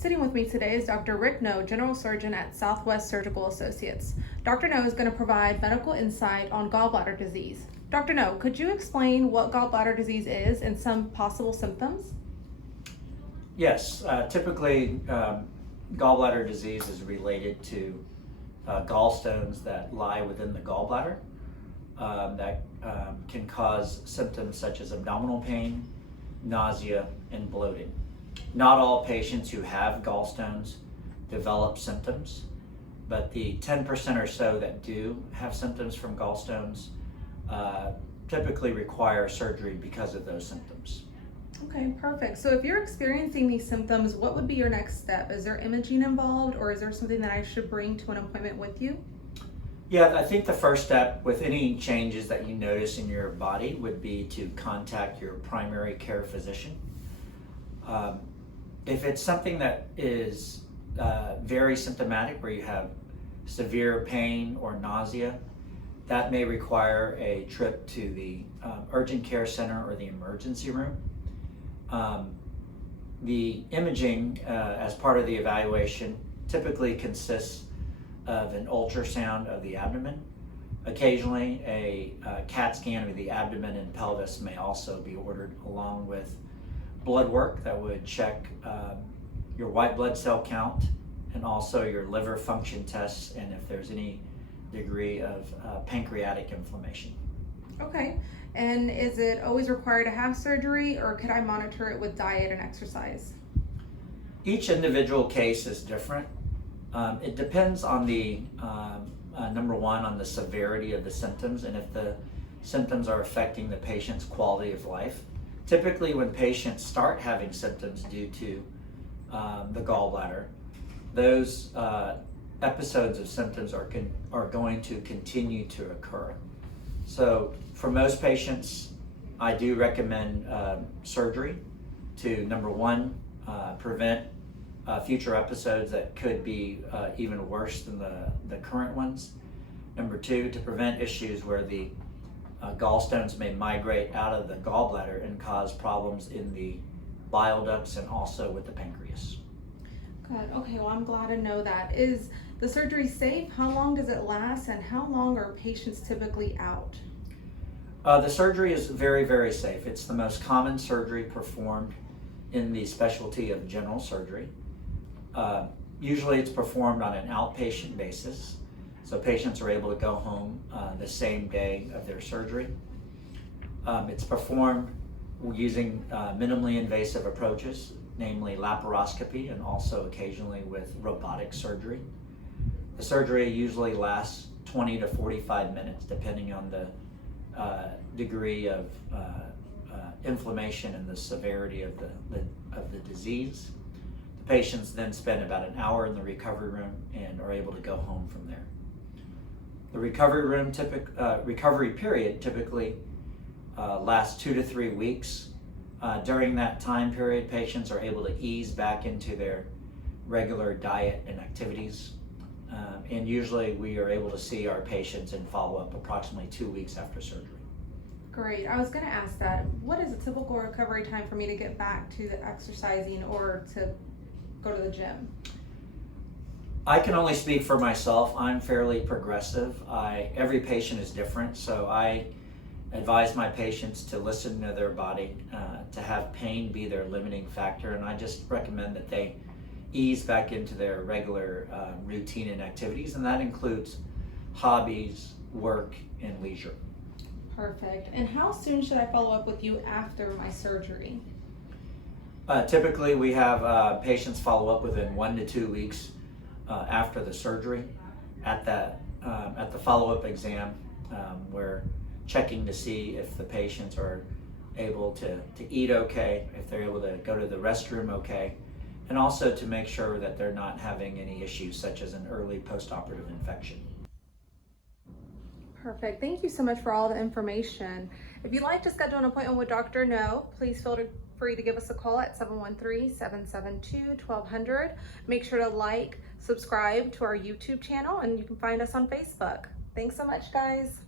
Sitting with me today is Dr. Rick No, General Surgeon at Southwest Surgical Associates. Dr. No is going to provide medical insight on gallbladder disease. Dr. No, could you explain what gallbladder disease is and some possible symptoms? Yes, typically gallbladder disease is related to gallstones that lie within the gallbladder that can cause symptoms such as abdominal pain, nausea, and bloating. Not all patients who have gallstones develop symptoms, but the 10% or so that do have symptoms from gallstones typically require surgery because of those symptoms. Okay, perfect. So if you're experiencing these symptoms, what would be your next step? Is there imaging involved, or is there something that I should bring to an appointment with you? Yeah, I think the first step with any changes that you notice in your body would be to contact your primary care physician. If it's something that is very symptomatic, where you have severe pain or nausea, that may require a trip to the urgent care center or the emergency room. The imaging as part of the evaluation typically consists of an ultrasound of the abdomen. Occasionally, a CAT scan of the abdomen and pelvis may also be ordered, along with blood work that would check your white blood cell count and also your liver function tests, and if there's any degree of pancreatic inflammation. Okay, and is it always required to have surgery, or could I monitor it with diet and exercise? Each individual case is different. It depends on the number one, on the severity of the symptoms, and if the symptoms are affecting the patient's quality of life. Typically, when patients start having symptoms due to the gallbladder, those episodes of symptoms are going to continue to occur. So for most patients, I do recommend surgery to, number one, prevent future episodes that could be even worse than the current ones. Number two, to prevent issues where the gallstones may migrate out of the gallbladder and cause problems in the bile ducts and also with the pancreas. Good. Okay, well, I'm glad to know that. Is the surgery safe? How long does it last, and how long are patients typically out? The surgery is very, very safe. It's the most common surgery performed in the specialty of general surgery. Usually it's performed on an outpatient basis, so patients are able to go home the same day of their surgery. It's performed using minimally invasive approaches, namely laparoscopy, and also occasionally with robotic surgery. The surgery usually lasts 20 to 45 minutes, depending on the degree of inflammation and the severity of the disease. The patients then spend about an hour in the recovery room and are able to go home from there. The recovery period typically lasts 2 to 3 weeks. During that time period, patients are able to ease back into their regular diet and activities. And usually we are able to see our patients and follow up approximately 2 weeks after surgery. Great. I was going to ask that. What is a typical recovery time for me to get back to the exercising or to go to the gym? I can only speak for myself. I'm fairly progressive. Every patient is different, so I advise my patients to listen to their body, to have pain be their limiting factor, and I just recommend that they ease back into their regular routine and activities, and that includes hobbies, work, and leisure. Perfect. And how soon should I follow up with you after my surgery? Typically, we have patients follow up within 1 to 2 weeks after the surgery. At the follow-up exam, we're checking to see if the patients are able to eat okay, if they're able to go to the restroom okay, and also to make sure that they're not having any issues such as an early postoperative infection. Perfect. Thank you so much for all the information. If you'd like to schedule an appointment with Dr. No, please feel free to give us a call at 713-772-1200. Make sure to like, subscribe to our YouTube channel, and you can find us on Facebook. Thanks so much, guys.